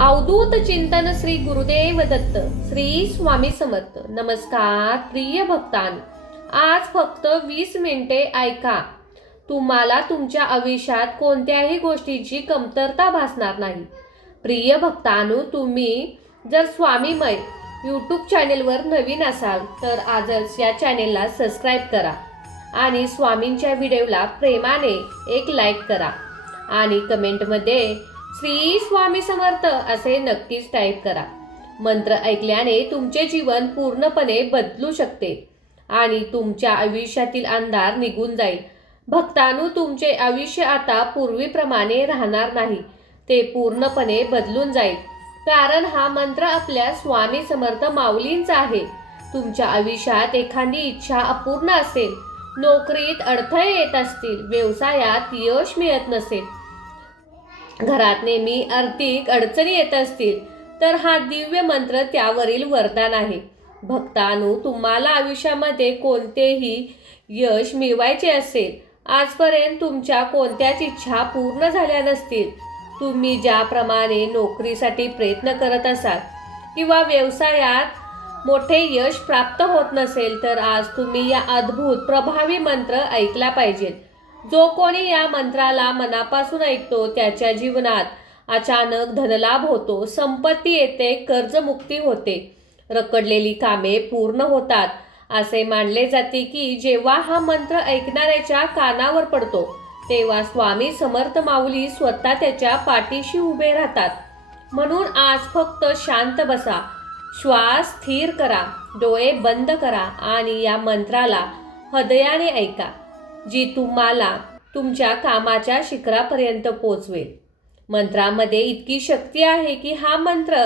अवधूत चिंतन श्री गुरुदेव दत्त श्री स्वामी समर्थ. नमस्कार प्रिय भक्तांनो, आज फक्त 20 मिनिटे ऐका. तुम्हाला तुमच्या आयुष्यात कोणत्याही गोष्टीची कमतरता भासणार नाही. प्रिय भक्तांनो, तुम्ही जर स्वामीमय यूट्यूब चॅनेलवर नवीन असाल तर आजच या चॅनेलला सबस्क्राईब करा आणि स्वामींच्या व्हिडिओला प्रेमाने एक लाईक करा आणि कमेंटमध्ये श्री स्वामी समर्थ असे नक्कीच टाईप करा. मंत्र ऐकल्याने तुमचे जीवन पूर्णपणे बदलू शकते आणि तुमच्या आयुष्यातील अंधार निघून जाईल. भक्तांनो, तुमचे आयुष्य आता पूर्वीप्रमाणे राहणार नाही, ते पूर्णपणे बदलून जाईल. कारण हा मंत्र आपल्या स्वामी समर्थ माऊलींचा आहे. तुमच्या आयुष्यात एखादी इच्छा अपूर्ण असेल, नोकरीत अडथळे येत असतील, व्यवसायात यश मिळत नसेल, घरात नेहमी आर्थिक अडचणी येत असतील, तर हा दिव्य मंत्र त्यावरील वरदान आहे. भक्तांनो, तुम्हाला आयुष्यामध्ये कोणतेही यश मिळवायचे असेल, आजपर्यंत तुमच्या कोणत्याच इच्छा पूर्ण झाल्या नसतील, तुम्ही ज्याप्रमाणे नोकरीसाठी प्रयत्न करत असाल किंवा व्यवसायात मोठे यश प्राप्त होत नसेल, तर आज तुम्ही या अद्भुत प्रभावी मंत्र ऐकला पाहिजेत. जो कोणी या मंत्राला मनापासून ऐकतो त्याच्या जीवनात अचानक धनलाभ होतो, संपत्ती येते, कर्जमुक्ती होते, रखडलेली कामे पूर्ण होतात. असे मानले जाते की जेव्हा हा मंत्र ऐकणाऱ्याच्या कानावर पडतो तेव्हा स्वामी समर्थ माऊली स्वतः त्याच्या पाठीशी उभे राहतात. म्हणून आज फक्त शांत बसा, श्वास स्थिर करा, डोळे बंद करा आणि या मंत्राला हृदयाने ऐका, जी तुम्हाला तुमच्या कामाच्या शिखरापर्यंत पोहोचवेल. मंत्रामध्ये इतकी शक्ती आहे की हा मंत्र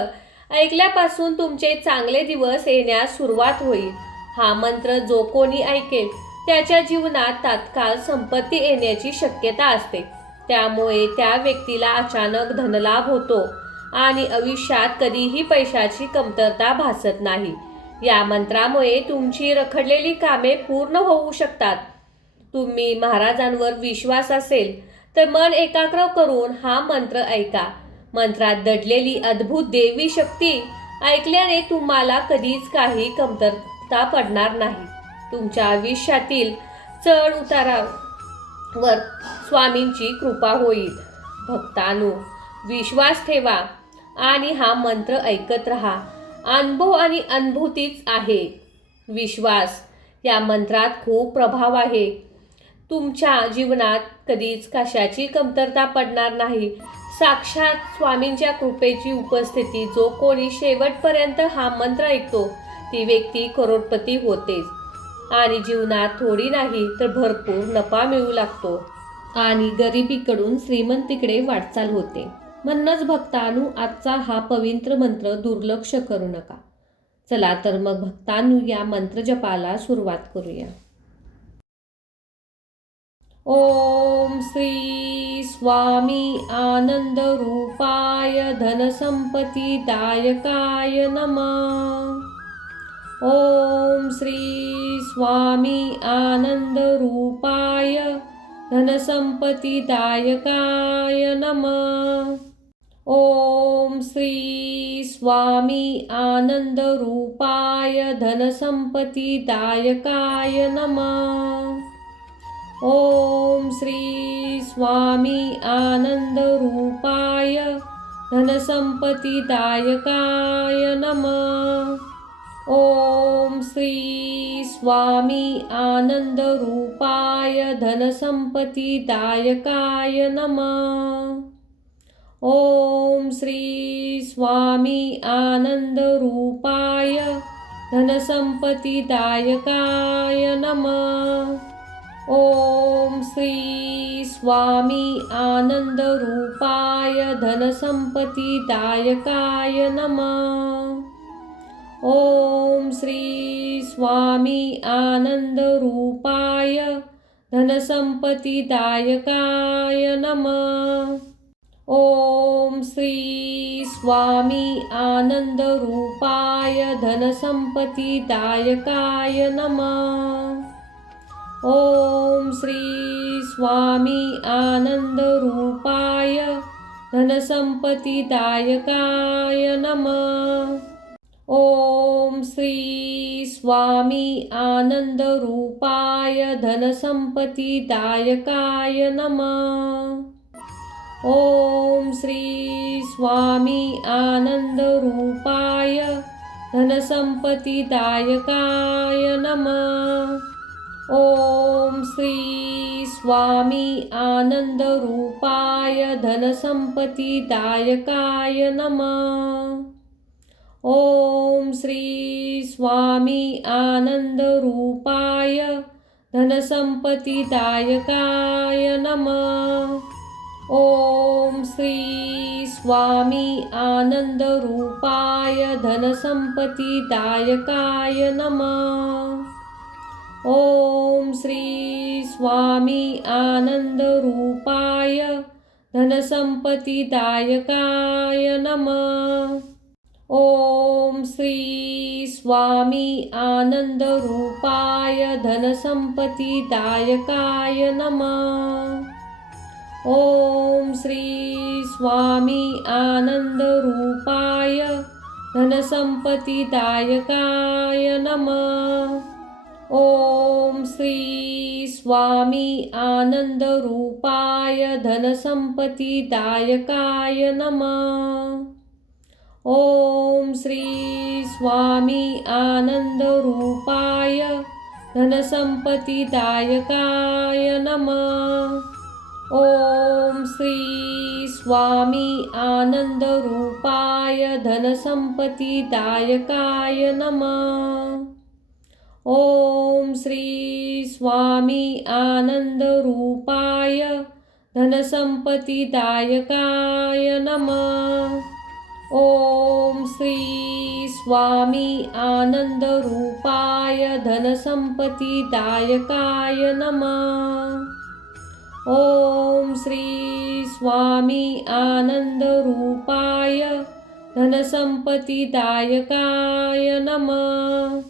ऐकल्यापासून तुमचे चांगले दिवस येण्यास सुरुवात होईल. हा मंत्र जो कोणी ऐकेल त्याच्या जीवनात तात्काळ संपत्ती येण्याची शक्यता असते. त्यामुळे त्या व्यक्तीला अचानक धनलाभ होतो आणि आयुष्यात कधीही पैशाची कमतरता भासत नाही. या मंत्रामुळे तुमची रखडलेली कामे पूर्ण होऊ शकतात. तुम्ही महाराजांवर विश्वास असेल तर मन एकाग्र करून हा मंत्र ऐका. मंत्रात दडलेली अद्भुत देवी शक्ती ऐकल्याने तुम्हाला कधीच काही कमतरता पडणार नाही. तुमच्या आयुष्यातील चढ उतारावर स्वामींची कृपा होईल. भक्तांनो, विश्वास ठेवा आणि हा मंत्र ऐकत राहा. अनुभव आणि अनुभूतीच आहे विश्वास. या मंत्रात खूप प्रभाव आहे. तुमच्या जीवनात कधीच कशाची कमतरता पडणार नाही. साक्षात स्वामींच्या कृपेची उपस्थिती. जो कोणी शेवटपर्यंत हा मंत्र ऐकतो ती व्यक्ती करोडपती होतेच आणि जीवनात थोडी नाही तर भरपूर नफा मिळू लागतो आणि गरिबीकडून श्रीमंतीकडे वाटचाल होते. म्हणूनच भक्तांनो, आजचा हा पवित्र मंत्र दुर्लक्ष करू नका. चला तर मग भक्तांनो, या मंत्र जपाला सुरुवात करूया. ओम श्री स्वामी आनंद रूपाय धनसंपत्ती दायकाय नमः. ओम श्री स्वामी आनंद रूपाय धनसंपत्ती दायकाय नमः. ओम श्री स्वामी आनंद रूपाय धनसंपत्ती दायकाय नमः. ओम श्री स्वामी आनंद रूपाय धनसंपत्ती दायकाय नमः. ओम श्री स्वामी आनंद रूपाय धनसंपत्ती दायकाय नमः. ओम श्री स्वामी आनंद रूपाय धनसंपत्ती दायकाय नमः. ओम श्री स्वामी आनंद रूपाय धनसंपत्ती दायकाय नमः. ओम श्री स्वामी आनंद रूपाय धनसंपत्ती दायकाय नमः. ओम श्री स्वामी आनंद रूपाय धनसंपत्ती दायकाय नमः. ओम श्री स्वामी आनंद रूपाय धनसंपत्तिदायकाय नमः। ओम श्री स्वामी आनंदरूपाय धनसंपत्तिदायकाय नमः। ओम श्री स्वामी आनंदरूपाय धनसंपत्तिदायकाय नमः। ओम श्री स्वामी आनंदरूपाय धनसंपत्तिदायकाय नमः। ओम श्री स्वामी आनंदरूपाय धनसंपत्तिदायकाय नमः। ओम श्री स्वामी आनंदरूपाय धनसंपत्तिदायकाय नमः। ओम श्री स्वामी आनंदरूपाय धनसंपत्तिदायकाय नमः। ओम श्री स्वामी आनंदरूपाय धनसंपत्तिदायकाय नमः। ओम श्री स्वामी आनंदरूपाय धनसंपत्तिदायकाय नमः। ओम श्री स्वामी आनंदरूपाय धनसंपत्तिदायकाय नमः। ओम श्री स्वामी आनंदरूपाय धनसंपत्तिदायकाय नमः। ओम श्री स्वामी आनंदरूपाय धनसंपत्तिदायकाय नमः। ओम श्री स्वामी आनंदरूपाय धनसंपत्तिदायकाय नमः। ओम श्री स्वामी आनंदरूपाय धनसंपत्तिदायकाय नमः। ओम श्री स्वामी आनंदरूपाय धनसंपत्तिदायकाय नमः।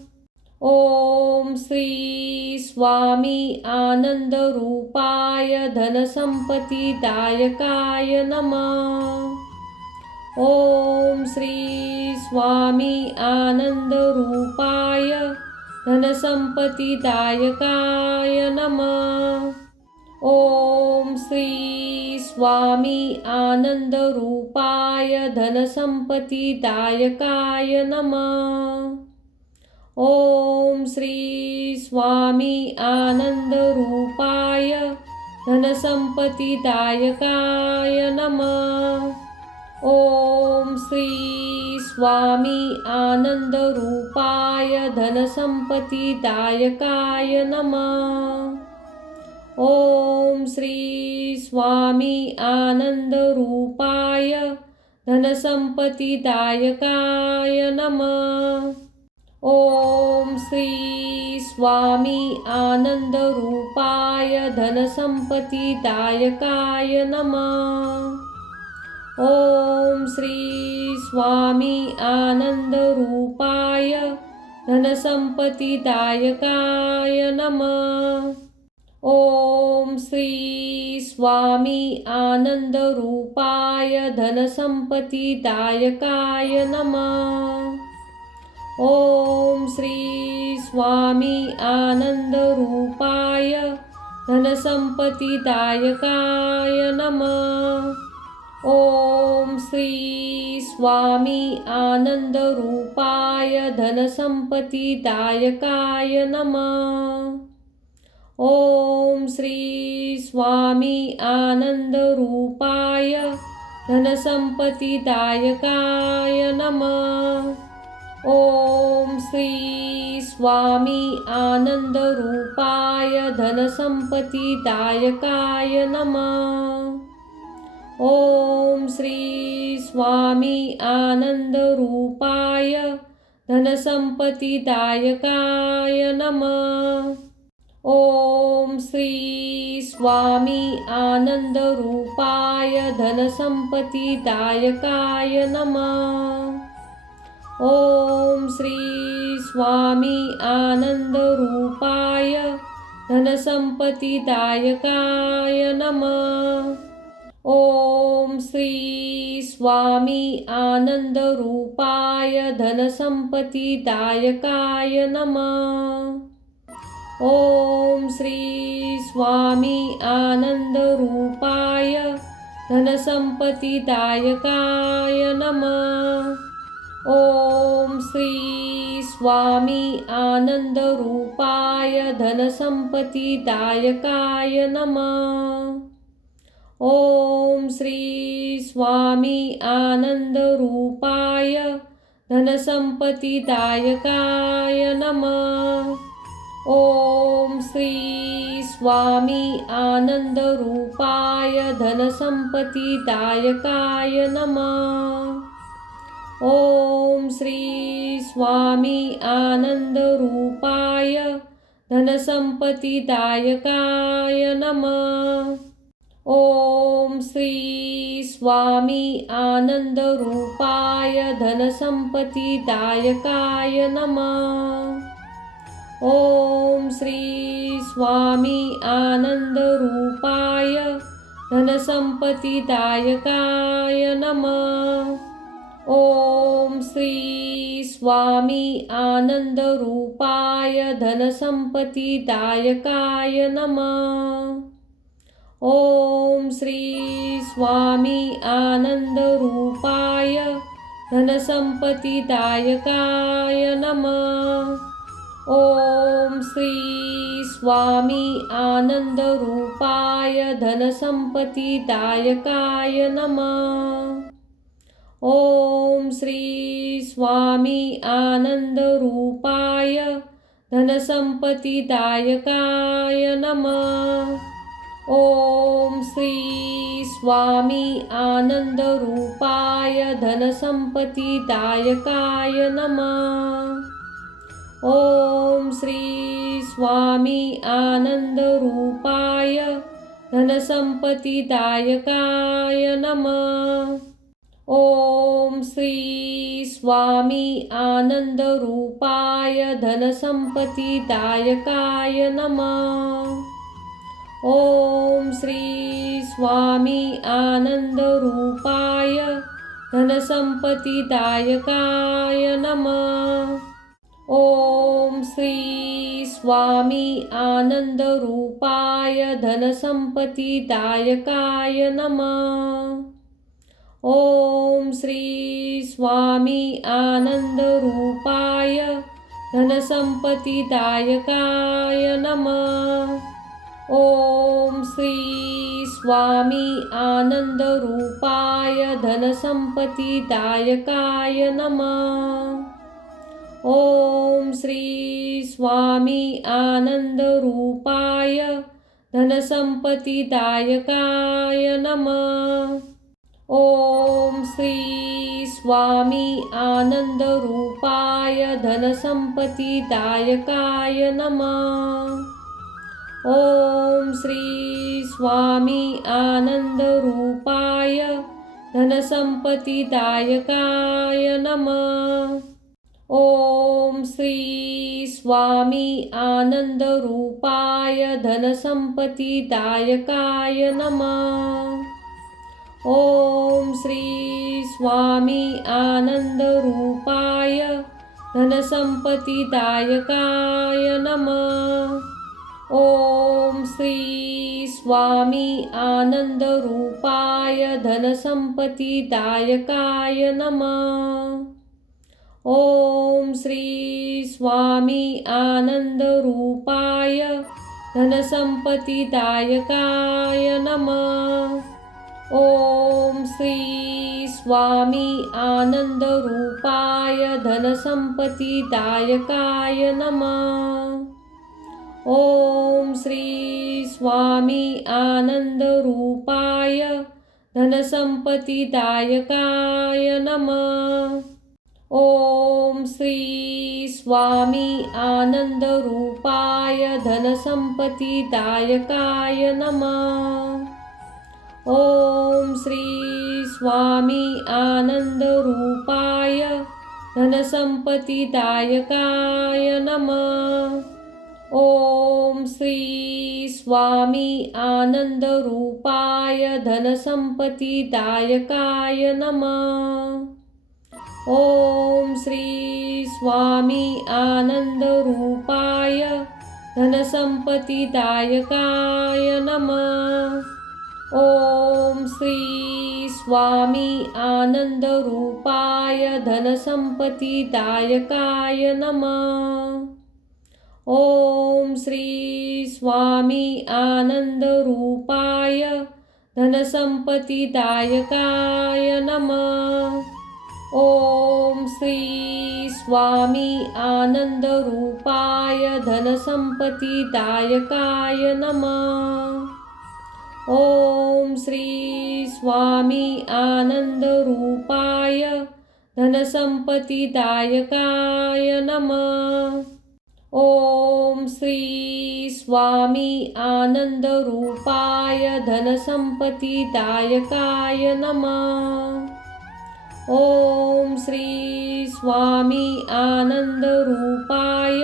ओम श्री स्वामी आनंदरूपाय धनसंपत्तिदायकाय नमः। ओम श्री स्वामी आनंदरूपाय धनसंपत्तिदायकाय नमः। ओम श्री स्वामी आनंदरूपाय धनसंपत्तिदायकाय नमः। ओम श्री स्वामी आनंदरूपाय धनसंपत्तिदायकाय नमः। ओम श्री स्वामी आनंदरूपाय धनसंपत्तिदायकाय नमः। ओम श्री स्वामी आनंदरूपाय धनसंपत्तिदायकाय नमः। ओम श्री स्वामी आनंदरूपाय धनसंपत्तिदायकाय नमः। ओम श्री स्वामी आनंदरूपाय धनसंपत्तिदायकाय नमः। ओम श्री स्वामी आनंदरूपाय धनसंपत्तिदायकाय नमः। ओम श्री स्वामी आनंदरूपाय धनसंपत्तिदायकाय नमः। ओम श्री स्वामी आनंदरूपाय धनसंपत्तिदायकाय नमः। ओम श्री स्वामी आनंदरूपाय धनसंपत्तिदायकाय नमः। ओम श्री स्वामी आनंदरूपाय धनसंपत्तिदायकाय नमः। ओम श्री स्वामी आनंदरूपाय धनसंपत्तिदायकाय नमः। ओम श्री स्वामी आनंदरूपाय धनसंपत्तिदायकाय नमः। ओम श्री स्वामी आनंदरूपाय धनसंपत्तिदायकाय नमः। ओम श्री स्वामी आनंदरूपाय धनसंपत्तिदायकाय नमः। ओम श्री स्वामी आनंदरूपाय धनसंपत्तिदायकाय नमः। ओम श्री स्वामी आनंदरूपाय धनसंपत्तिदायकाय नमः। ओम श्री स्वामी आनंदरूपाय धनसंपत्तिदायकाय नमः। ओम श्री स्वामी आनंदरूपाय धनसंपत्तिदायकाय नमः। ओम श्री स्वामी आनंदरूपाय धनसंपत्तिदायकाय नमः। ओम श्री स्वामी आनंदरूपाय धनसंपत्तिदायकाय नमः। ओम श्री स्वामी आनंदरूपाय धनसंपत्तिदायकाय नमः। ओम श्री स्वामी आनंदरूपाय धनसंपत्तिदायकाय नमः। ओम श्री स्वामी आनंदरूपाय धनसंपत्तिदायकाय नमः। ओम श्री स्वामी आनंदरूपाय धनसंपत्तिदायकाय नमः। ओम श्री स्वामी आनंदरूपाय धनसंपत्तिदायकाय नमः। ओम श्री स्वामी आनंदरूपाय धनसंपत्तिदायकाय नमः। ओम श्री स्वामी आनंदरूपाय धनसंपत्तिदायकाय नमः। ओम श्री स्वामी आनंदरूपाय धनसंपत्तिदायकाय नमः। ओम श्री स्वामी आनंदरूपाय धनसंपत्तिदायकाय नमः। ओम श्री स्वामी आनंदरूपाय धनसंपत्तिदायकाय नमः। ओम श्री स्वामी आनंदरूपाय धनसंपत्तिदायकाय नमः। ओम श्री स्वामी आनंदरूपाय धनसंपत्तिदायकाय नमः। ओम श्री स्वामी आनंदरूपाय धनसंपत्तिदायकाय नमः। ओम श्री स्वामी आनंदरूपाय धनसंपत्तिदायकाय नमः। ओम श्री स्वामी आनंदरूपाय धनसंपत्तिदायकाय नमः। ओम श्री स्वामी आनंदरूपाय धनसंपत्तिदायकाय नमः। ओम श्री स्वामी आनंदरूपाय धनसंपत्तिदायकाय नमः। ओम श्री स्वामी आनंदरूपाय धनसंपत्तिदायकाय नमः। ओम श्री स्वामी आनंदरूपाय धनसंपत्तिदायकाय नमः। ओम श्री स्वामी आनंदरूपाय धनसंपत्तिदायकाय नमः। ओम श्री स्वामी आनंदरूपाय धनसंपत्तिदायकाय नमः। ओम श्री स्वामी आनंदरूपाय धनसंपत्तिदायकाय नमः। ओम श्री स्वामी आनंदरूपाय धनसंपत्तिदायकाय नमः। ओम श्री स्वामी आनंदरूपाय धनसंपत्तिदायकाय नमः। ओम श्री स्वामी आनंदरूपाय धनसंपत्तिदायकाय नमः। ओम श्री स्वामी आनंदरूपाय धनसंपत्तिदायकाय नमः। ओम श्री स्वामी आनंदरूपाय धनसंपत्तिदायकाय नमः। ओम श्री स्वामी आनंदरूपाय धनसंपत्तिदायकाय नमः। ओम श्री स्वामी आनंदरूपाय धनसंपत्तिदायकाय नमः। ओम श्री स्वामी आनंदरूपाय धनसंपत्तिदायकाय नमः। ओम श्री स्वामी आनंदरूपाय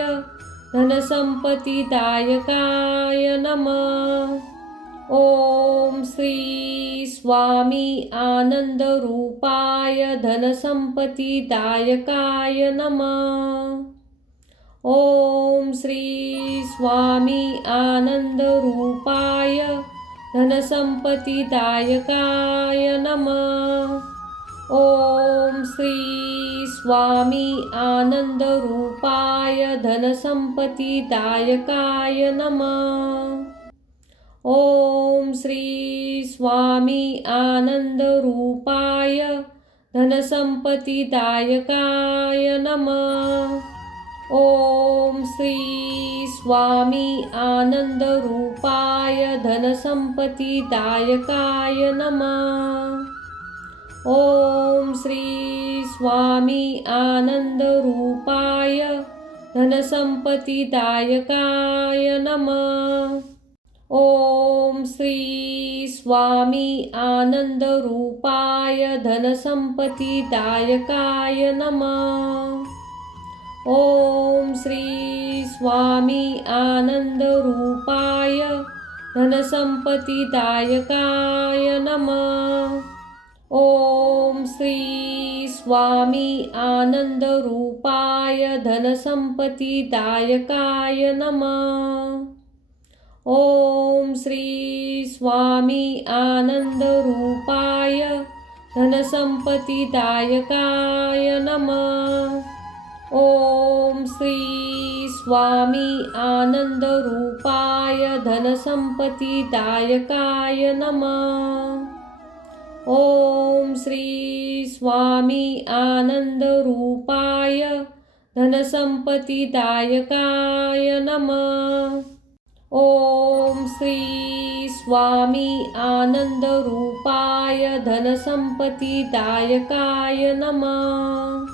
धनसंपत्तिदायकाय नमः। ओम श्री स्वामी आनंदरूपाय धनसंपत्तिदायकाय नमः। ओम श्री स्वामी आनंदरूपाय धनसंपत्तिदायकाय नमः। ओम श्री स्वामी आनंदरूपाय धनसंपत्तिदायकाय नमः। ओम श्री स्वामी आनंदरूपाय धनसंपत्तिदायकाय नमः। ओम श्री स्वामी आनंदरूपाय धनसंपत्तिदायकाय नमः। ओम श्री स्वामी आनंदरूपाय धनसंपत्तिदायकाय नमः। ओम श्री स्वामी आनंदरूपाय धनसंपत्तिदायकाय नमः। ओम श्री स्वामी आनंदरूपाय धनसंपत्तिदायकाय नमः। ओम श्री स्वामी आनंदरूपाय धनसंपत्तिदायकाय नमः। ओम श्री स्वामी आनंदरूपाय धनसंपत्तिदायकाय नमः। ओम श्री स्वामी आनंदरूपाय धनसंपत्तिदायकाय नमः। ओम श्री स्वामी आनंदरूपाय धनसंपत्तिदायकाय नमः। ओम श्री स्वामी आनंदरूपाय धनसंपत्तिदायकाय नमः।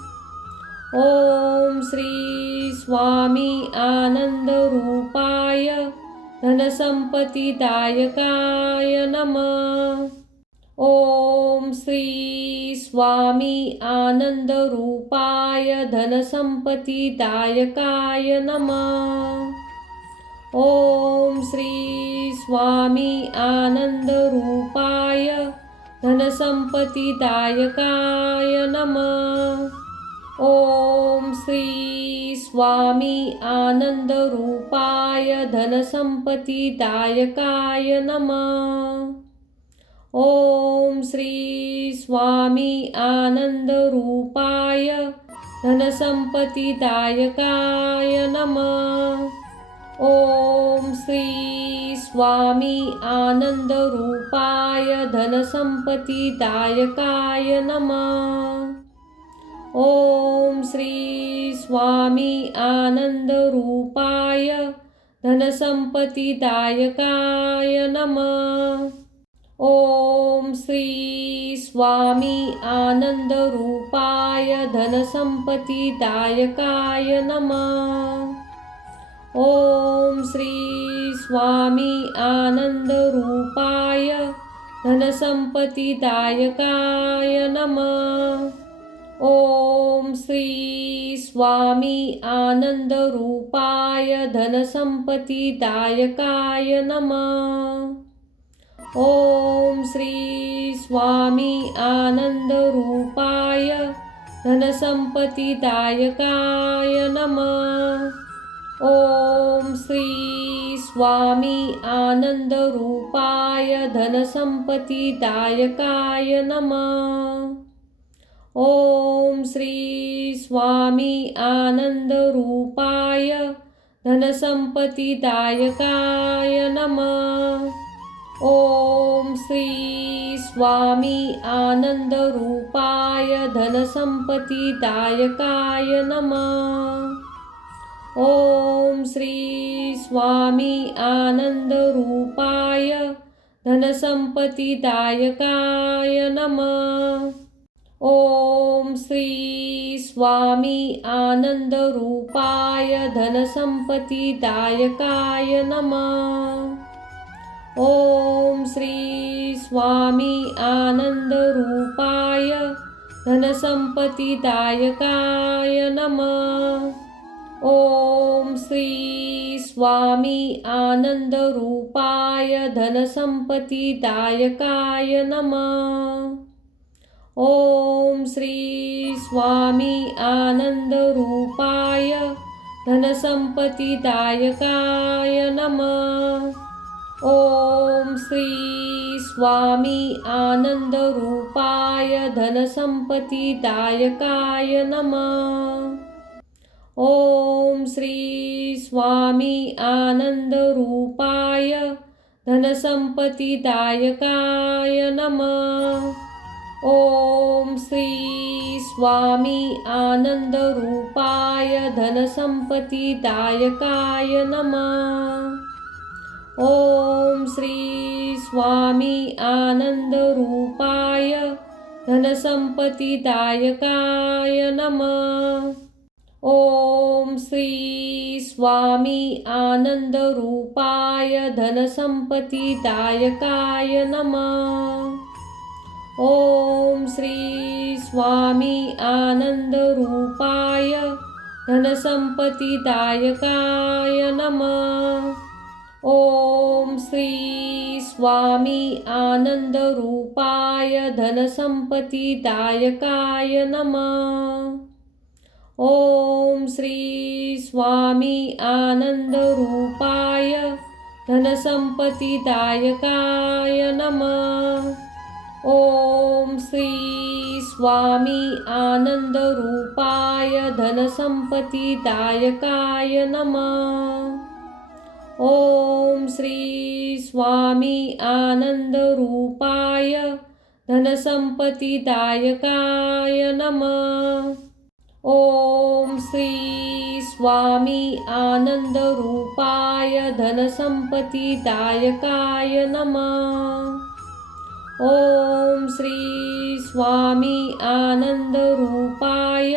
ओम श्री स्वामी आनंदरूपाय धनसंपत्तिदायकाय नमः। ओम श्री स्वामी आनंदरूपाय धनसंपत्तिदायकाय नमः। ओम श्री स्वामी आनंदरूपाय धनसंपत्तिदायकाय नमः। ओम श्री स्वामी आनंदरूपाय धनसंपत्तिदायकाय नमः। ओम श्री स्वामी आनंदरूपाय धनसंपत्तिदायकाय नमः। ओम श्री स्वामी आनंदरूपाय धनसंपत्तिदायकाय नमः। ओम श्री स्वामी आनंदरूपाय धनसंपत्तिदायकाय नमः। ओम श्री स्वामी आनंदरूपाय धनसंपत्तिदायकाय नमः। ओम श्री स्वामी आनंदरूपाय धनसंपत्तिदायकाय नमः। ओम श्री स्वामी आनंदरूपाय धनसंपत्तिदायकाय नमः। ओम श्री स्वामी आनंदरूपाय धनसंपत्तिदायकाय नमः। ओम श्री स्वामी आनंदरूपाय धनसंपत्तिदायकाय नमः। ओम श्री स्वामी आनंदरूपाय धनसंपत्तिदायकाय नमः। ओम श्री स्वामी आनंदरूपाय धनसंपत्तिदायकाय नमः। ओम श्री स्वामी आनंदरूपाय धनसंपत्तिदायकाय नमः। ओम श्री स्वामी आनंदरूपाय धनसंपत्तिदायकाय नमः। ओम श्री स्वामी आनंदरूपाय धनसंपत्तिदायकाय नमः। ओम श्री स्वामी आनंदरूपाय धनसंपत्तिदायकाय नमः। ओम श्री स्वामी आनंदरूपाय धनसंपत्तिदायकाय नमः। ओम श्री स्वामी आनंदरूपाय धनसंपत्तिदायकाय नमः। ओम श्री स्वामी आनंदरूपाय धनसंपत्तिदायकाय नमः। ओम श्री स्वामी आनंदरूपाय धनसंपत्तिदायकाय नमः। ओम श्री स्वामी आनंदरूपाय धनसंपत्तिदायकाय नमः। ओम श्री स्वामी आनंदरूपाय धनसंपत्तिदायकाय नमः। ओम श्री स्वामी आनंदरूपाय धनसंपत्तिदायकाय नमः। ओम श्री स्वामी आनंदरूपाय धनसंपत्तिदायकाय नमः। ओम श्री स्वामी आनंदरूपाय धनसंपत्तिदायकाय नमः। ओम श्री स्वामी आनंदरूपाय धनसंपत्तिदायकाय नमः। ओम श्री स्वामी आनंदरूपाय धनसंपत्तिदायकाय नमः। ओम श्री स्वामी आनंदरूपाय धनसंपत्तिदायकाय नमः। ओम श्री स्वामी आनंदरूपाय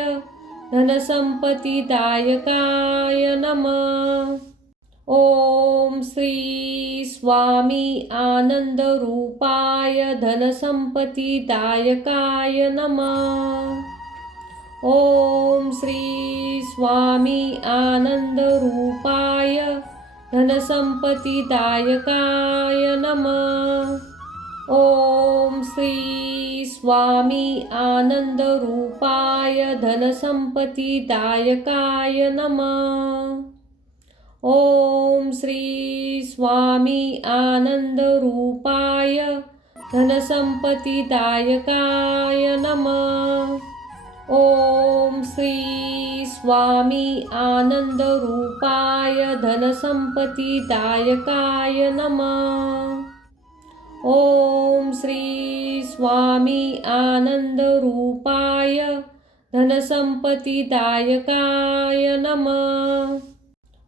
धनसंपत्तिदायकाय नमः। ओम श्री स्वामी आनंदरूपाय धनसंपत्तिदायकाय नमः। ओम श्री स्वामी आनंदरूपाय धनसंपत्तिदायकाय नमः। ओम श्री स्वामी आनंदरूपाय धनसंपत्तिदायकाय नमः। ओम श्री स्वामी आनंदरूपाय धनसंपत्तिदायकाय नमः। ओम श्री स्वामी आनंदरूपाय धनसंपत्तिदायकाय नमः। ओम श्री स्वामी आनंदरूपाय धनसंपत्तिदायकाय नमः।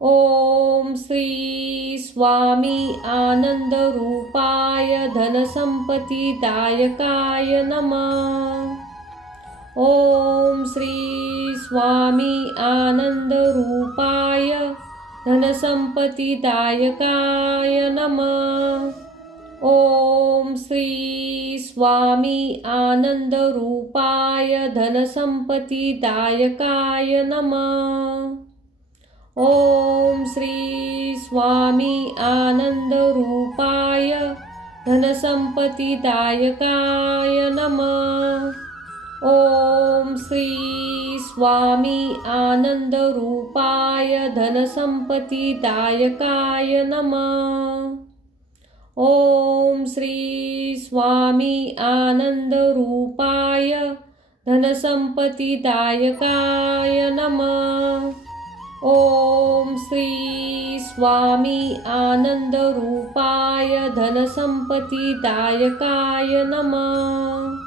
ओम श्री स्वामी आनंदरूपाय धनसंपत्तिदायकाय नमः। ओम श्री स्वामी आनंदरूपाय धनसंपत्तिदायकाय नमः। ओम श्री स्वामी आनंदरूपाय धनसंपत्तिदायकाय नमः। ओम श्री स्वामी आनंदरूपाय धनसंपत्तिदायकाय नमः। ओम श्री स्वामी आनंदरूपाय धनसंपत्तिदायकाय नमः। ओम श्री स्वामी आनंदरूपाय धनसंपत्तिदायकाय नमः। ओम श्री स्वामी आनंदरूपाय धनसंपत्तिदायकाय नमः।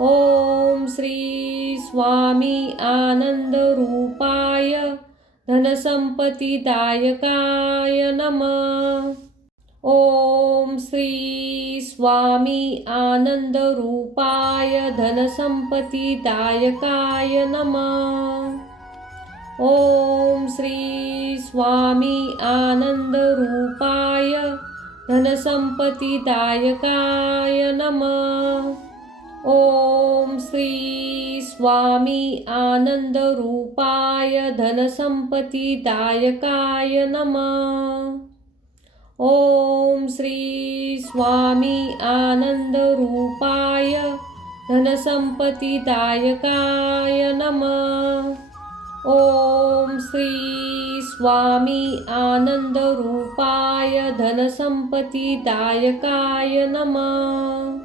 ओम श्री स्वामी आनंदरूपाय धनसंपत्तिदायकाय नमः। ओम श्री स्वामी आनंदरूपाय धनसंपत्तिदायकाय नमः। ओम श्री स्वामी आनंदरूपाय धनसंपत्तिदायकाय नमः। ओम श्री स्वामी आनंदरूपाय धनसंपत्तिदायकाय नमः। ओम श्री स्वामी आनंदरूपाय धनसंपत्तिदायकाय नमः। ओम श्री स्वामी आनंदरूपाय धनसंपत्तिदायकाय नमः।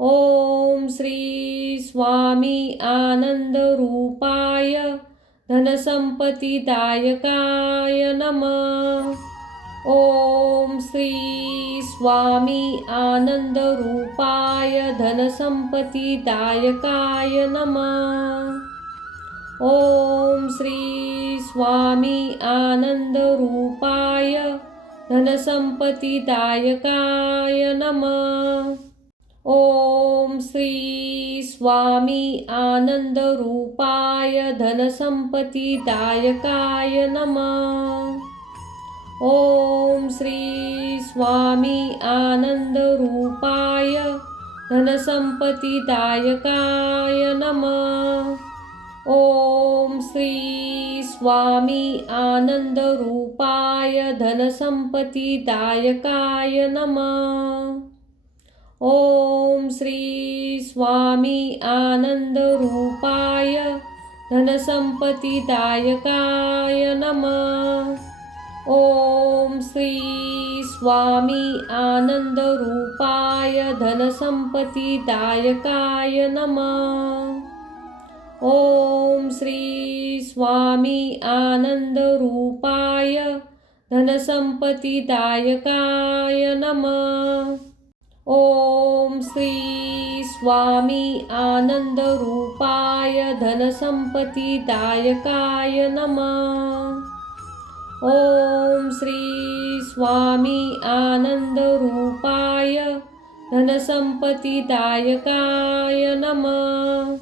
ओम श्री स्वामी आनंदरूपाय धनसंपत्तिदायकाय नमः। ओम श्री स्वामी आनंदरूपाय धनसंपत्तिदायकाय नमः। ओम श्री स्वामी आनंदरूपाय धनसंपत्तिदायकाय नमः। ओम श्री स्वामी आनंदरूपाय धनसंपत्तिदायकाय नमः। ओम श्री स्वामी आनंदरूपाय धनसंपत्तिदायकाय नमः। ओम श्री स्वामी आनंदरूपाय धनसंपत्तिदायकाय नमः। ओम श्री स्वामी आनंदरूपाय धनसंपत्तिदायकाय नमः। ओम श्री स्वामी आनंदरूपाय धनसंपत्तिदायकाय नमः। ओम श्री स्वामी आनंदरूपाय धनसंपत्तिदायकाय नमः। ओम श्री स्वामी आनंदरूपाय धनसंपत्तिदायकाय नमः। ओम श्री स्वामी आनंदरूपाय धनसंपत्तिदायकाय नमः।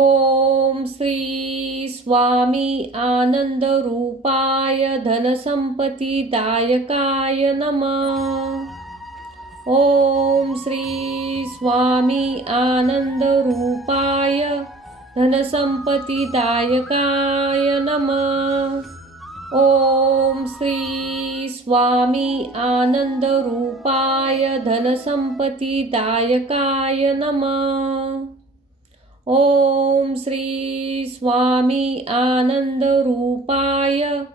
ओम श्री स्वामी आनंदरूपाय धनसंपत्तिदायकाय नमः। ओम श्री स्वामी आनंदरूपाय धनसंपत्तिदायकाय नमः। ओम श्री स्वामी आनंदरूपाय धनसंपत्तिदायकाय नमः। ओम श्री स्वामी आनंदरूपाय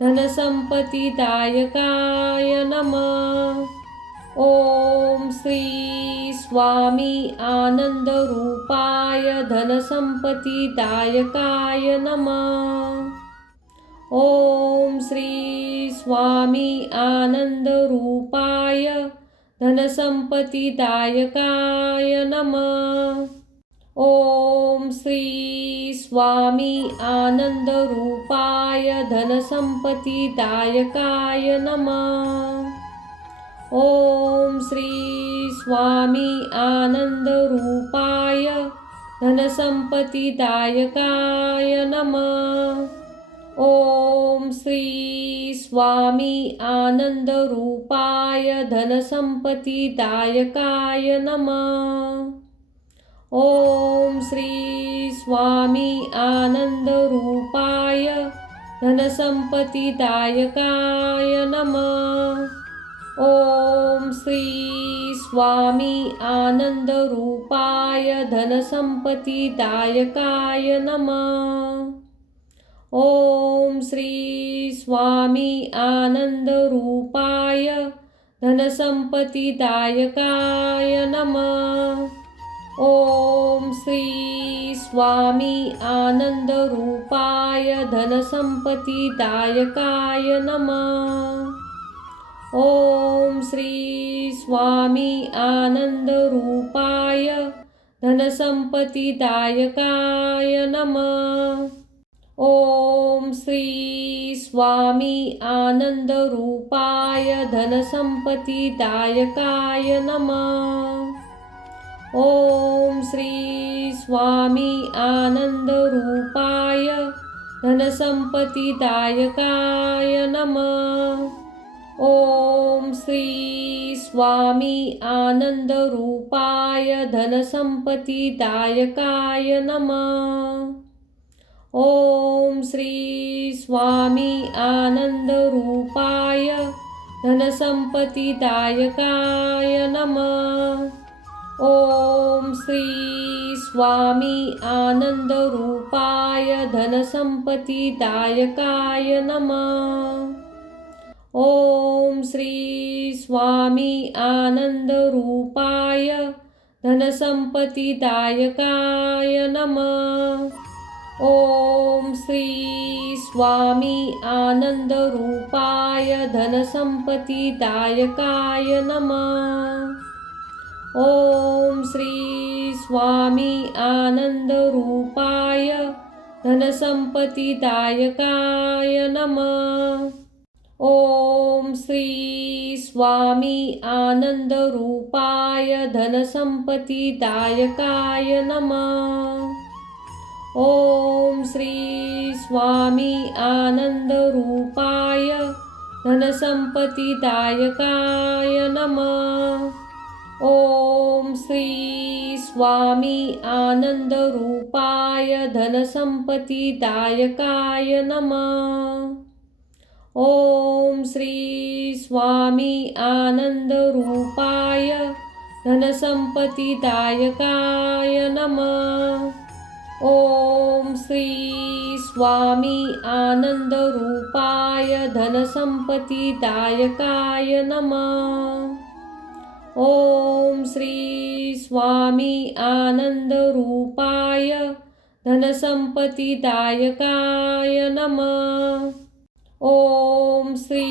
धनसंपत्तिदायकाय नमः। ओम श्री स्वामी आनंदरूपाय धनसंपत्तिदायकाय नमः। ओम श्री स्वामी आनंदरूपाय धनसंपत्तिदायकाय नमः। ओम श्री स्वामी आनंदरूपाय धनसंपत्तिदायकाय नमः। ओम श्री स्वामी आनंदरूपाय धनसंपत्तिदायकाय नमः। ओम श्री स्वामी आनंदरूपाय धनसंपत्तिदायकाय नमः। ओम श्री स्वामी आनंदरूपाय धनसंपत्तिदायकाय नमः। ओम श्री स्वामी आनंदरूपाय धनसंपत्तिदायकाय नमः। ओम श्री स्वामी आनंदरूपाय धनसंपत्तिदायकाय नमः। ओम श्री स्वामी आनंदरूपाय धनसंपत्तिदायकाय नमः। ओम श्री स्वामी आनंदरूपाय धनसंपत्तिदायकाय नमः। ओम श्री स्वामी आनंदरूपाय धनसंपत्तिदायकाय नमः। ओम श्री स्वामी आनंदरूपाय धनसंपत्तिदायकाय नमः। ओम श्री स्वामी आनंदरूपाय धनसंपत्तिदायकाय नमः। ओम श्री स्वामी आनंदरूपाय धनसंपत्तिदायकाय नमः। ओम श्री स्वामी आनंदरूपाय धनसंपत्तिदायकाय नमः। ओम श्री स्वामी आनंदरूपाय धनसंपत्तिदायकाय नमः। ओम श्री स्वामी आनंदरूपाय धनसंपत्तिदायकाय नमः। ओम श्री स्वामी आनंदरूपाय धनसंपत्तिदायकाय नमः। ओम श्री स्वामी आनंदरूपाय धनसंपत्तिदायकाय नमः। ओम श्री स्वामी आनंदरूपाय धनसंपत्तिदायकाय नमः। ओम श्री स्वामी आनंदरूपाय धनसंपत्तिदायकाय नमः। ओम श्री स्वामी आनंदरूपाय धनसंपत्तिदायकाय नमः। ओम श्री स्वामी आनंदरूपाय धनसंपत्तिदायकाय नमः। ओम श्री स्वामी आनंदरूपाय धनसंपत्तिदायकाय नमः। ओम श्री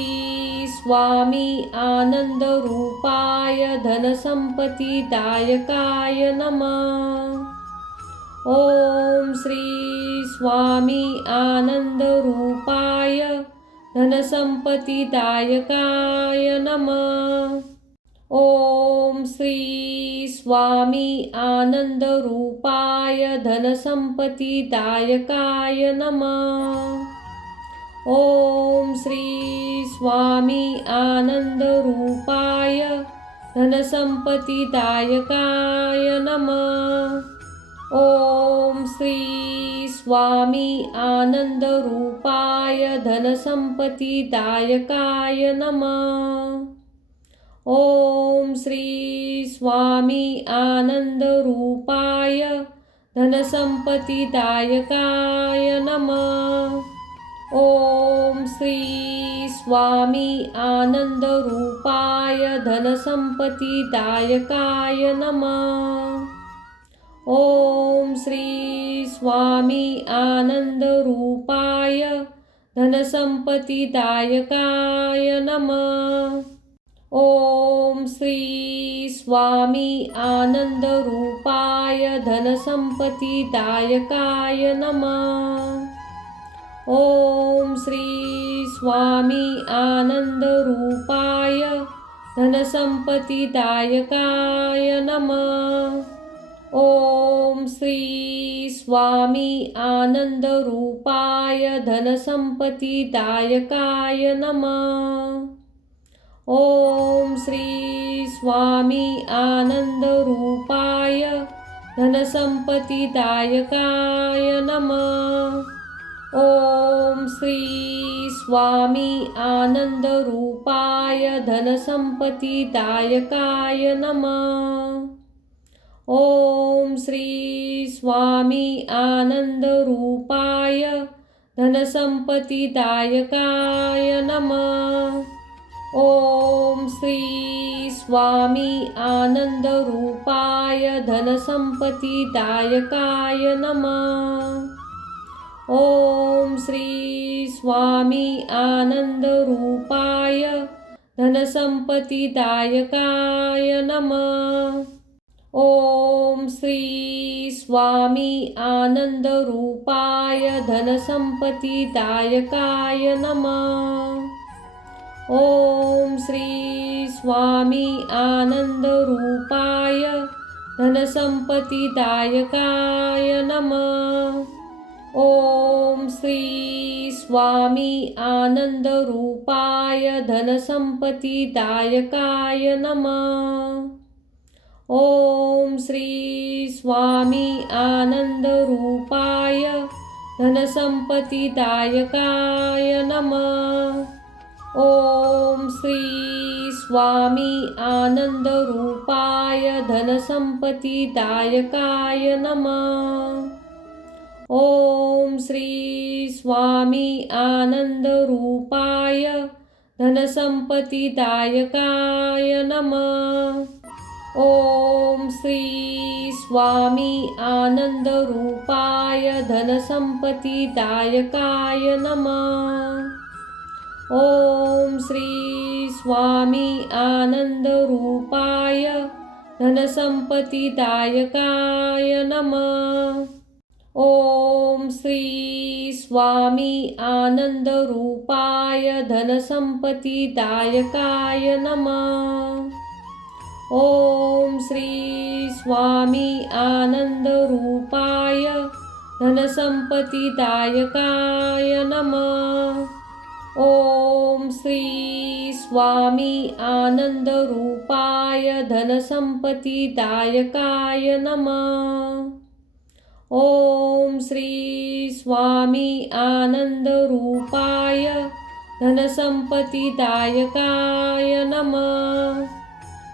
स्वामी आनंदरूपाय धनसंपत्तिदायकाय नमः। ओम श्री स्वामी आनंदरूपाय धनसंपत्तिदायकाय नमः। ओम श्री स्वामी आनंदरूपाय धनसंपत्तिदायकाय नमः। ओम श्री स्वामी आनंदरूपाय धनसंपत्तिदायकाय नमः। ओम श्री स्वामी आनंदरूपाय धनसंपत्तिदायकाय नमः। ओम श्री स्वामी आनंदरूपाय धनसंपत्तिदायकाय नमः। ओम श्री स्वामी आनंदरूपाय धनसंपत्तिदायकाय नमः। ओम श्री स्वामी आनंदरूपाय धनसंपत्तिदायकाय नमः। ओम श्री स्वामी आनंदरूपाय धनसंपत्तिदायकाय नमः। ओम श्री स्वामी आनंदरूपाय धनसंपत्तिदायकाय नमः। ओम श्री स्वामी आनंदरूपाय धनसंपत्तिदायकाय नमः। ओम श्री स्वामी आनंदरूपाय धनसंपत्तिदायकाय नमः। ओम श्री स्वामी आनंदरूपाय धनसंपत्तिदायकाय नमः। ओम श्री स्वामी आनंदरूपाय धनसंपत्तिदायकाय नमः। ओम श्री स्वामी आनंदरूपाय धनसंपत्तिदायकाय नमः। ओम श्री स्वामी आनंदरूपाय धनसंपत्तिदायकाय नमः। ओम श्री स्वामी आनंदरूपाय धनसंपत्तिदायकाय नमः। ओम श्री स्वामी आनंदरूपाय धनसंपत्तिदायकाय नमः। ओम श्री स्वामी आनंदरूपाय धनसंपत्तिदायकाय नमः। ओम श्री स्वामी आनंदरूपाय धनसंपत्तिदायकाय नमः। ओम श्री स्वामी आनंदरूपाय धनसंपत्तिदायकाय नमः। ओम श्री स्वामी आनंदरूपाय धनसंपत्तिदायकाय नमः। ओम श्री स्वामी आनंदरूपाय धनसंपत्तिदायकाय नमः। ओम श्री स्वामी आनंदरूपाय धनसंपत्तिदायकाय नमः। ओम श्री स्वामी आनंदरूपाय धनसंपत्तिदायकाय नमः। ओम श्री स्वामी आनंदरूपाय धनसंपत्तिदायकाय नमः। ओम श्री स्वामी आनंदरूपाय धनसंपत्तिदायकाय नमः। ओम श्री स्वामी आनंदरूपाय धनसंपत्तिदायकाय नमः।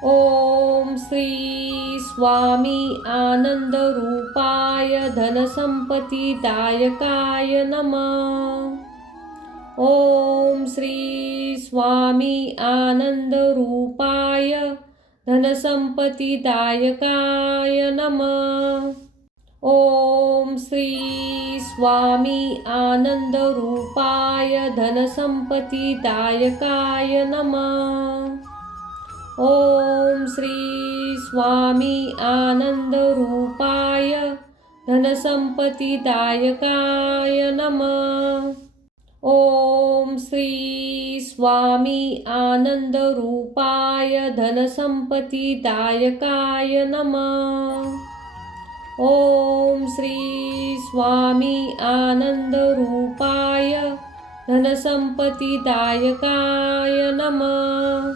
ओम श्री स्वामी आनंदरूपाय धनसंपत्तिदायकाय नमः। ओम श्री स्वामी आनंदरूपाय धनसंपत्तिदायकाय नमः। ओम श्री स्वामी आनंदरूपाय धनसंपत्तिदायकाय नमः। ओम श्री स्वामी आनंदरूपाय धनसंपत्तिदायकाय नमः। ओम श्री स्वामी आनंदरूपाय धनसंपत्तिदायकाय नमः। ओम श्री स्वामी आनंदरूपाय धनसंपत्तिदायकाय नमः।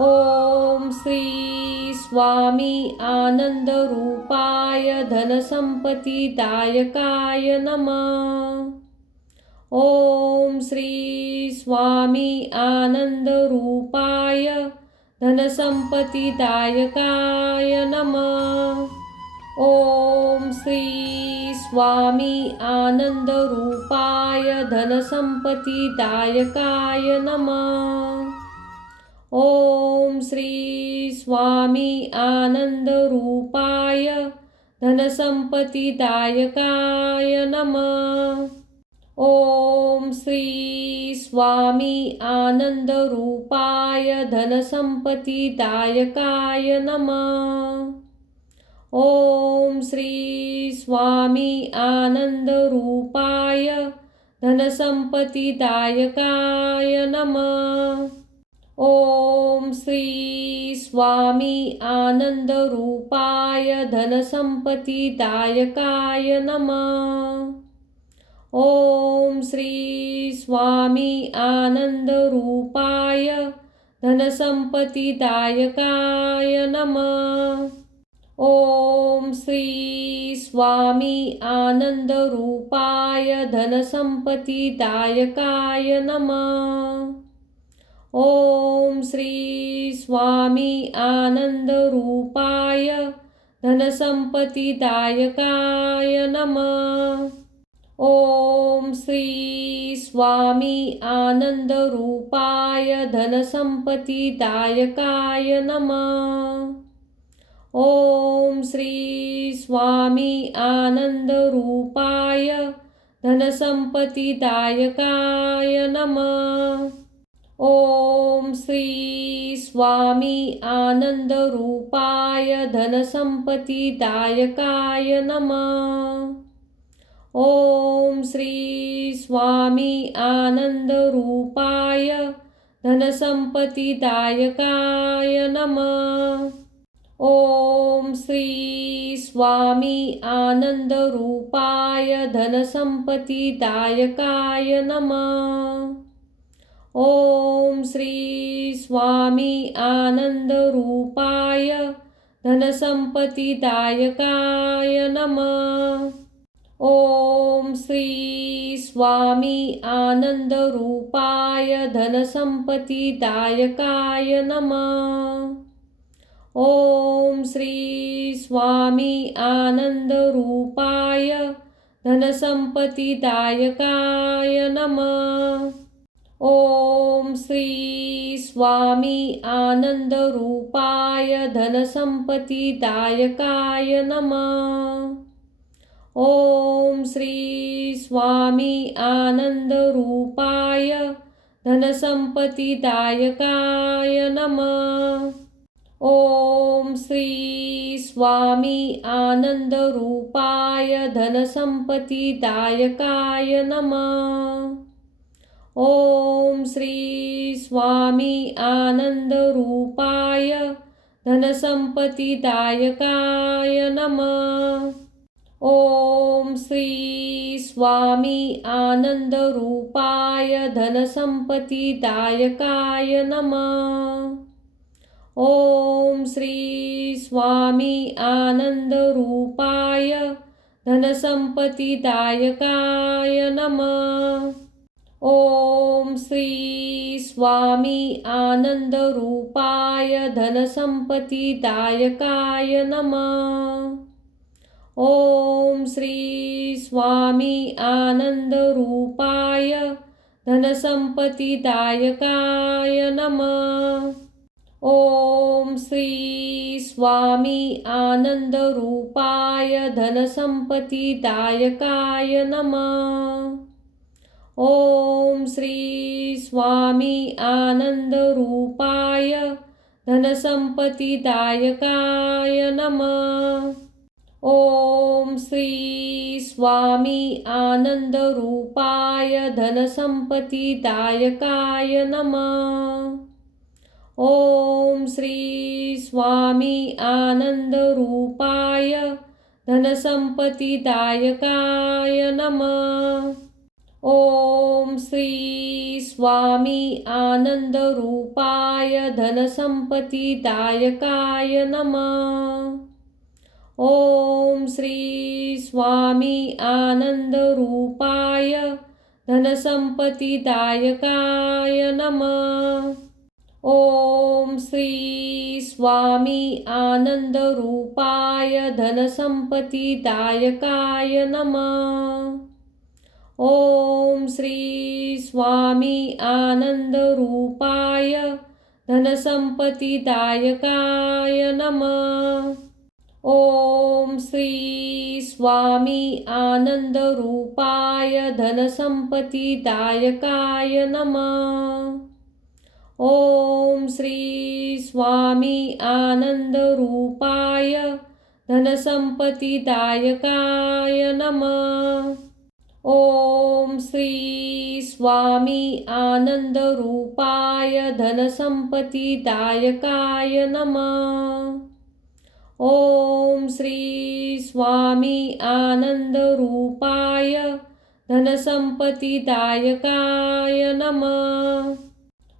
ओम श्री स्वामी आनंदरूपाय धनसंपत्तिदायकाय नमः। ओम श्री स्वामी आनंदरूपाय धनसंपत्तिदायकाय नमः। ओम श्री स्वामी आनंदरूपाय धनसंपत्तिदायकाय नमः। ओम श्री स्वामी आनंदरूपाय धनसंपत्तिदायकाय नमः। ओम श्री स्वामी आनंदरूपाय धनसंपत्तिदायकाय नमः। ओम श्री स्वामी आनंदरूपाय धनसंपत्तिदायकाय नमः। ओम श्री स्वामी आनंदरूपाय धनसंपत्तिदायकाय नमः। ओम श्री स्वामी आनंदरूपाय धनसंपत्तिदायकाय नमः। ओम श्री स्वामी आनंदरूपाय धनसंपत्तिदायकाय नमः। ओम श्री स्वामी आनंदरूपाय धनसंपत्तिदायकाय नमः। ओम श्री स्वामी आनंदरूपाय धनसंपत्तिदायकाय नमः। ओम श्री स्वामी आनंदरूपाय धनसंपत्तिदायकाय नमः। ओम श्री स्वामी आनंदरूपाय धनसंपत्तिदायकाय नमः। ओम श्री स्वामी आनंदरूपाय धनसंपत्तिदायकाय नमः। ओम श्री स्वामी आनंदरूपाय धनसंपत्तिदायकाय नमः। ओम श्री स्वामी आनंदरूपाय धनसंपत्तिदायकाय नमः। ओम श्री स्वामी आनंदरूपाय धनसंपत्तिदायकाय नमः। ओम श्री स्वामी आनंदरूपाय धनसंपत्तिदायकाय नमः। ओम श्री स्वामी आनंदरूपाय धनसंपत्तिदायकाय नमः। ओम श्री स्वामी आनंदरूपाय धनसंपत्तिदायकाय नमः। ओम श्री स्वामी आनंदरूपाय धनसंपत्तिदायकाय नमः। ओम श्री स्वामी आनंदरूपाय धनसंपत्तिदायकाय नमः। ओम श्री स्वामी आनंदरूपाय धनसंपत्तिदायकाय नमः। ओम श्री स्वामी आनंदरूपाय धनसंपत्तिदायकाय नमः। ओम श्री स्वामी आनंदरूपाय धनसंपत्तिदायकाय नमः। ओम श्री स्वामी आनंदरूपाय धनसंपत्तिदायकाय नमः। ओम श्री स्वामी आनंदरूपाय धनसंपत्तिदायकाय नमः। ओम श्री स्वामी आनंदरूपाय धनसंपत्तिदायकाय नमः। ओम श्री स्वामी आनंदरूपाय धनसंपत्तिदायकाय नमः। ओम श्री स्वामी आनंदरूपाय धनसंपत्तिदायकाय नमः। ओम श्री स्वामी आनंदरूपाय धनसंपत्तिदायकाय नमः। ओम श्री स्वामी आनंदरूपाय धनसंपत्तिदायकाय नमः। ओम श्री स्वामी आनंदरूपाय धनसंपत्तिदायकाय नमः। ओम श्री स्वामी आनंदरूपाय धनसंपत्तिदायकाय नमः। ओम श्री स्वामी आनंदरूपाय धनसंपत्तिदायकाय नमः। ओम श्री स्वामी आनंदरूपाय धनसंपत्तिदायकाय नमः। ओम श्री स्वामी आनंदरूपाय धनसंपत्तिदायकाय नमः। ओम श्री स्वामी आनंदरूपाय धनसंपत्तिदायकाय नमः।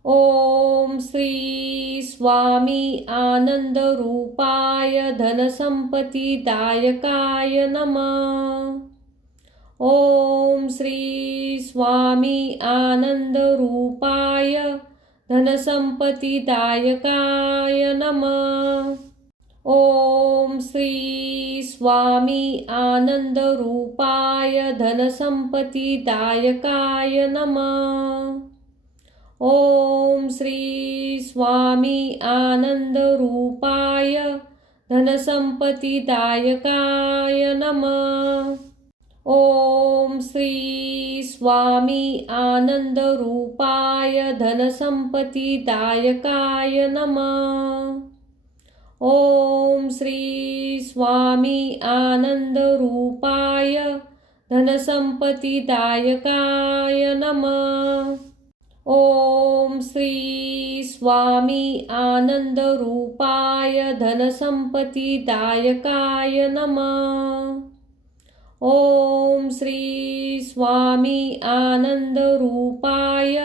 ओम श्री स्वामी आनंदरूपाय धनसंपत्तिदायकाय नमः। ओम श्री स्वामी आनंदरूपाय धनसंपत्तिदायकाय नमः। ओम श्री स्वामी आनंदरूपाय धनसंपत्तिदायकाय नमः। ओम श्री स्वामी आनंदरूपाय धनसंपत्तिदायकाय नमः। ओम श्री स्वामी आनंदरूपाय धनसंपत्तिदायकाय नमः। ओम श्री स्वामी आनंदरूपाय धनसंपत्तिदायकाय नमः। ओम श्री स्वामी आनंदरूपाय धनसंपत्तिदायकाय नमः। ओम श्री स्वामी आनंदरूपाय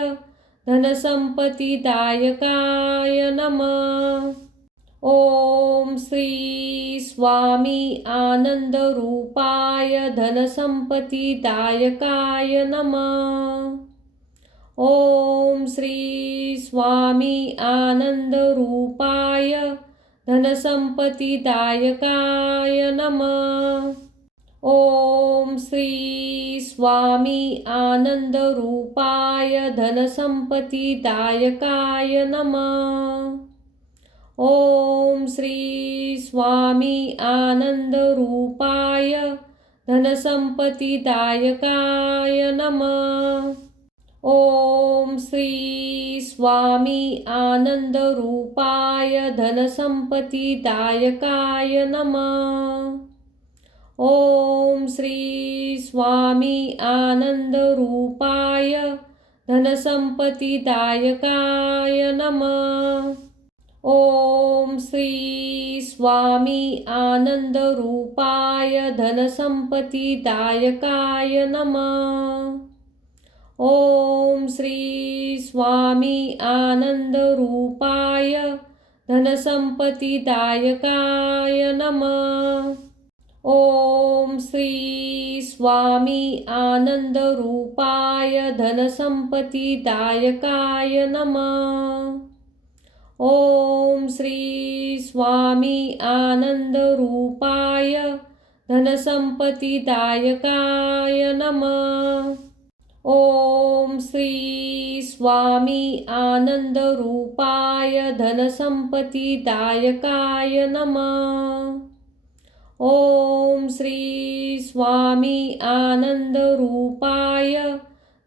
धनसंपत्तिदायकाय नमः। ओम श्री स्वामी आनंदरूपाय धनसंपत्तिदायकाय नमः। ओम श्री स्वामी आनंदरूपाय धनसंपत्तिदायकाय नमः। ओम श्री स्वामी आनंदरूपाय धनसंपत्तिदायकाय नमः। ओम श्री स्वामी आनंदरूपाय धनसंपत्तिदायकाय नमः। ओम श्री स्वामी आनंदरूपाय धनसंपत्तिदायकाय नमः। ओम श्री स्वामी आनंदरूपाय धनसंपत्तिदायकाय नमः। ओम श्री स्वामी आनंदरूपाय धनसंपत्तिदायकाय नमः। ओम श्री स्वामी आनंदरूपाय धनसंपत्तिदायकाय नमः। ओम श्री स्वामी आनंदरूपाय धनसंपत्तिदायकाय नमः। ओम श्री स्वामी आनंदरूपाय धनसंपत्तिदायकाय नमः। ओम श्री स्वामी आनंदरूपाय धनसंपत्तिदायकाय नमः। ओम श्री स्वामी आनंदरूपाय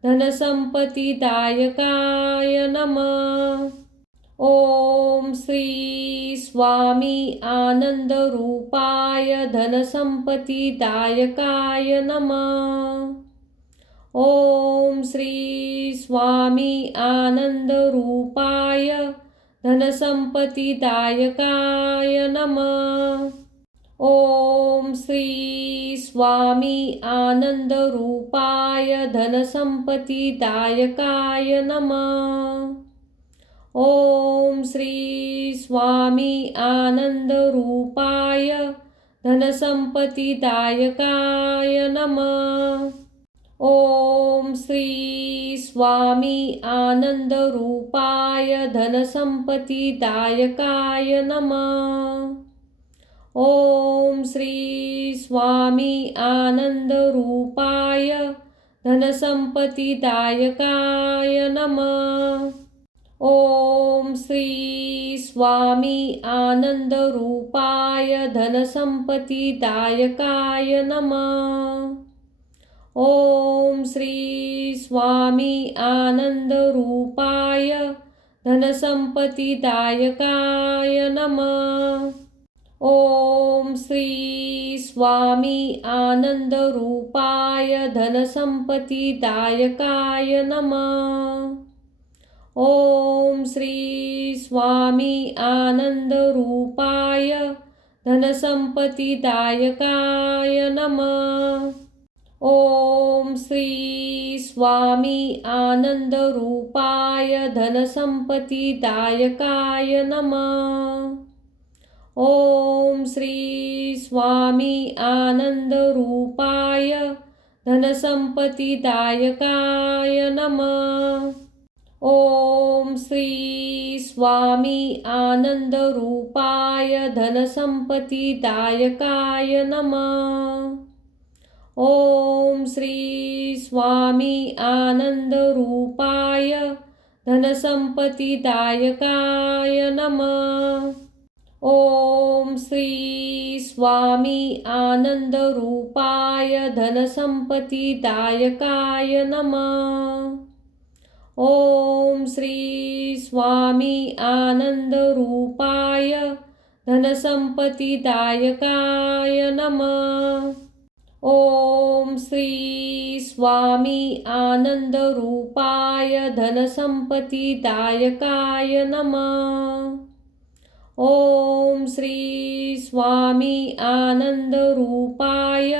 धनसंपत्तिदायकाय नमः। ओम श्री स्वामी आनंदरूपाय धनसंपत्तिदायकाय नमः। ओम श्री स्वामी आनंदरूपाय धनसंपत्तिदायकाय नमः। ओम श्री स्वामी आनंदरूपाय धनसंपत्तिदायकाय नमः। ओम श्री स्वामी आनंदरूपाय धनसंपत्तिदायकाय नमः। ओम श्री स्वामी आनंदरूपाय धनसंपत्तिदायकाय नमः। ओम श्री स्वामी आनंदरूपाय धनसंपत्तिदायकाय नमः। ओम श्री स्वामी आनंदरूपाय धनसंपत्तिदायकाय नमः। ओम श्री स्वामी आनंदरूपाय धनसंपत्तिदायकाय नमः। ओम श्री स्वामी आनंदरूपाय धनसंपत्तिदायकाय नमः। ओम श्री स्वामी आनंदरूपाय धनसंपत्तिदायकाय नमः। ओम श्री स्वामी आनंदरूपाय धनसंपत्तिदायकाय नमः। ओम श्री स्वामी आनंदरूपाय धनसंपत्तिदायकाय नमः। ओम श्री स्वामी आनंदरूपाय धनसंपत्तिदायकाय नमः। ओम श्री स्वामी आनंदरूपाय धनसंपत्तिदायकाय नमः। ओम श्री स्वामी आनंदरूपाय धनसंपत्तिदायकाय नमः। ओम श्री स्वामी आनंदरूपाय धनसंपत्तिदायकाय नमः। ओम श्री स्वामी आनंदरूपाय धनसंपत्तिदायकाय नमः। ओम श्री स्वामी आनंदरूपाय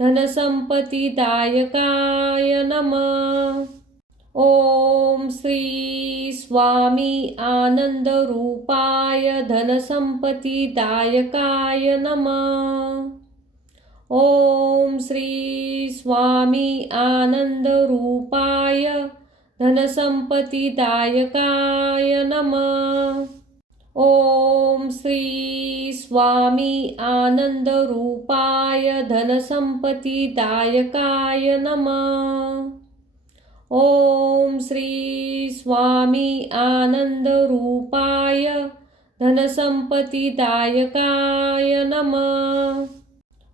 धनसंपत्तिदायकाय नमः। ओम श्री स्वामी आनंदरूपाय धनसंपत्तिदायकाय नमः। ओम श्री स्वामी आनंदरूपाय धनसंपत्तिदायकाय नमः। ओम श्री स्वामी आनंदरूपाय धनसंपत्तिदायकाय नमः। ओम श्री स्वामी आनंदरूपाय धनसंपत्तिदायकाय नमः।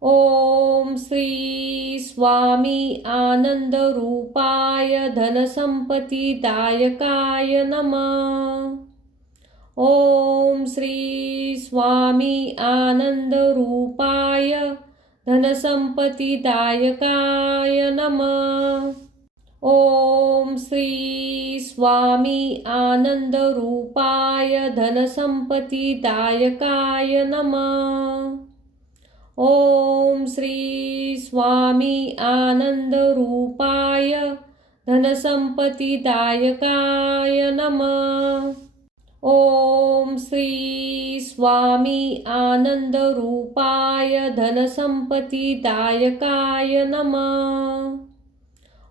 ओम श्री स्वामी आनंदरूपाय धनसंपत्तिदायकाय नमः। ओम श्री स्वामी आनंदरूपाय धनसंपत्तिदायकाय नमः। ओम श्री स्वामी आनंदरूपाय धनसंपत्तिदायकाय नमः। ओम श्री स्वामी आनंदरूपाय धनसंपत्तिदायकाय नमः। ओम श्री स्वामी आनंदरूपाय धनसंपत्तिदायकाय नमः।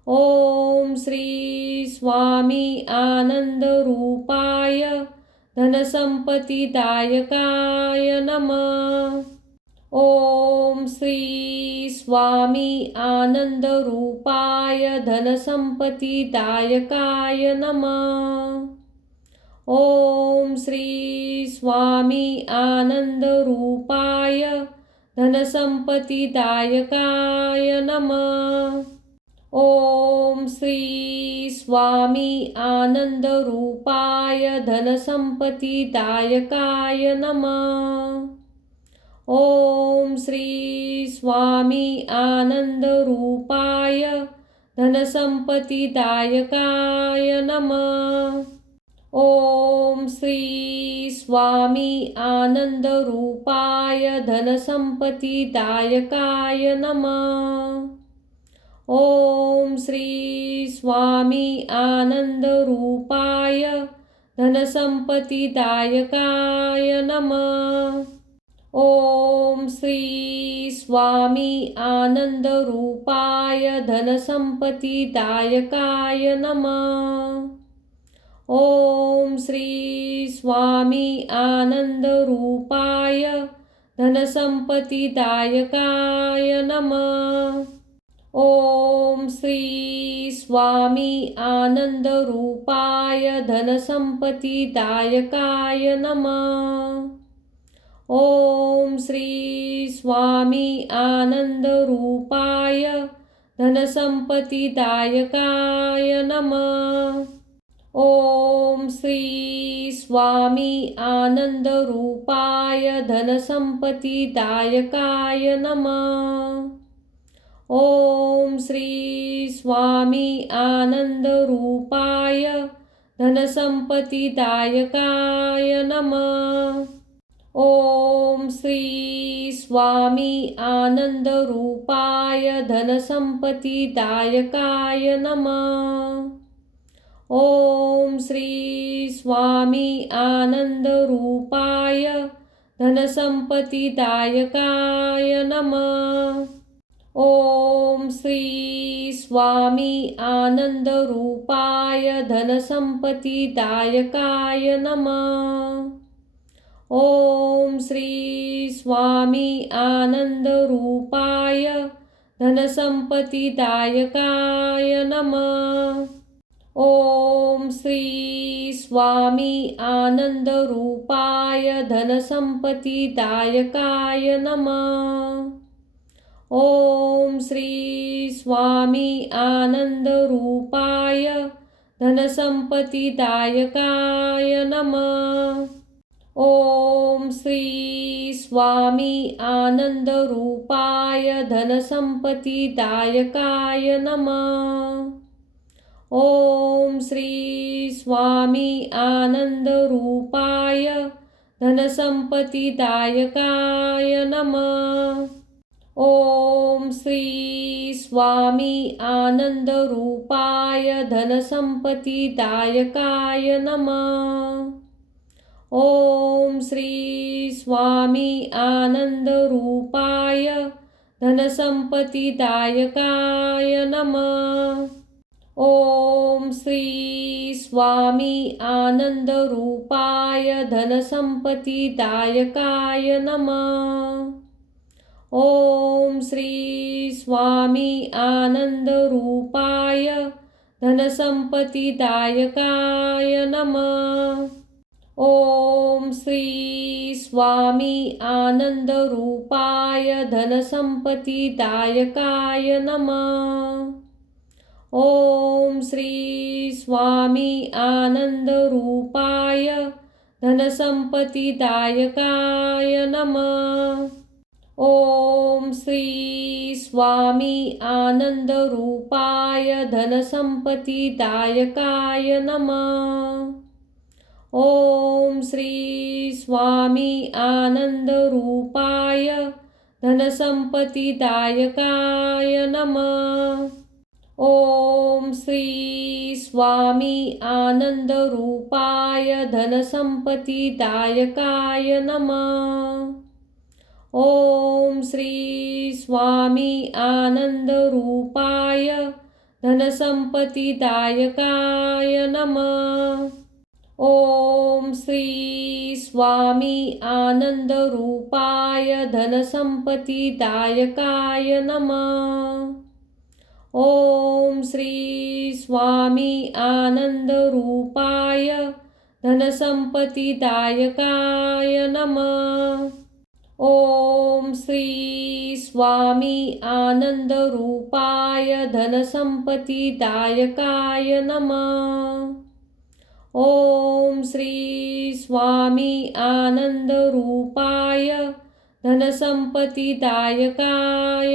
ओम श्री स्वामी आनंदरूपाय धनसंपत्तिदायकाय नमः। ओम श्री स्वामी आनंदरूपाय धनसंपत्तिदायकाय नमः। ओम श्री स्वामी आनंदरूपाय धनसंपत्तिदायकाय नमः। ओम श्री स्वामी आनंदरूपाय धनसंपत्तिदायकाय नमः। ओम श्री स्वामी आनंदरूपाय धनसंपत्तिदायकाय नमः। ओम श्री स्वामी आनंदरूपाय धनसंपत्तिदायकाय नमः। ओम श्री स्वामी आनंदरूपाय धनसंपत्तिदायकाय नमः। ओम श्री स्वामी आनंदरूपाय धनसंपत्तिदायकाय नमः। ओम श्री स्वामी आनंदरूपाय धनसंपत्तिदायकाय नमः। ओम श्री स्वामी आनंदरूपाय धनसंपत्तिदायकाय नमः। ओम श्री स्वामी आनंदरूपाय धनसंपत्तिदायकाय नमः। ओम श्री स्वामी आनंदरूपाय धनसंपत्तिदायकाय नमः। ओम श्री स्वामी आनंदरूपाय धनसंपत्तिदायकाय नमः। ओम श्री स्वामी आनंदरूपाय धनसंपत्तिदायकाय नमः। ओम श्री स्वामी आनंदरूपाय धनसंपत्तिदायकाय नमः। ओम श्री स्वामी आनंदरूपाय धनसंपत्तिदायकाय नमः। ओम श्री स्वामी आनंदरूपाय धनसंपत्तिदायकाय नमः। ओम श्री स्वामी आनंदरूपाय धनसंपत्तिदायकाय नमः। ओम श्री स्वामी आनंदरूपाय धनसंपत्तिदायकाय नमः। ओम श्री स्वामी आनंदरूपाय धनसंपत्तिदायकाय नमः। ओम श्री स्वामी आनंदरूपाय धनसंपत्तिदायकाय नमः। ओम श्री स्वामी आनंदरूपाय धनसंपत्तिदायकाय नमः। ओम श्री स्वामी आनंदरूपाय धनसंपत्तिदायकाय नमः। ओम श्री स्वामी आनंदरूपाय धनसंपत्तिदायकाय नमः। ओम श्री स्वामी आनंदरूपाय धनसंपत्तिदायकाय नमः। ओम श्री स्वामी आनंदरूपाय धनसंपत्तिदायकाय नमः। ओम श्री स्वामी आनंदरूपाय धनसंपत्तिदायकाय नमः। ओम श्री स्वामी आनंदरूपाय धनसंपत्तिदायकाय नमः। ओम श्री स्वामी आनंदरूपाय धनसंपत्तिदायकाय नमः। ओम श्री स्वामी आनंदरूपाय धनसंपत्तिदायकाय नमः। ओम श्री स्वामी आनंदरूपाय धनसंपत्तिदायकाय नमः। ओम श्री स्वामी आनंदरूपाय धनसंपत्तिदायकाय नमः। ओम श्री स्वामी आनंदरूपाय धनसंपत्तिदायकाय नमः। ओम श्री स्वामी आनंदरूपाय धनसंपत्तिदायकाय नमः। ओम श्री स्वामी आनंदरूपाय धनसंपत्तिदायकाय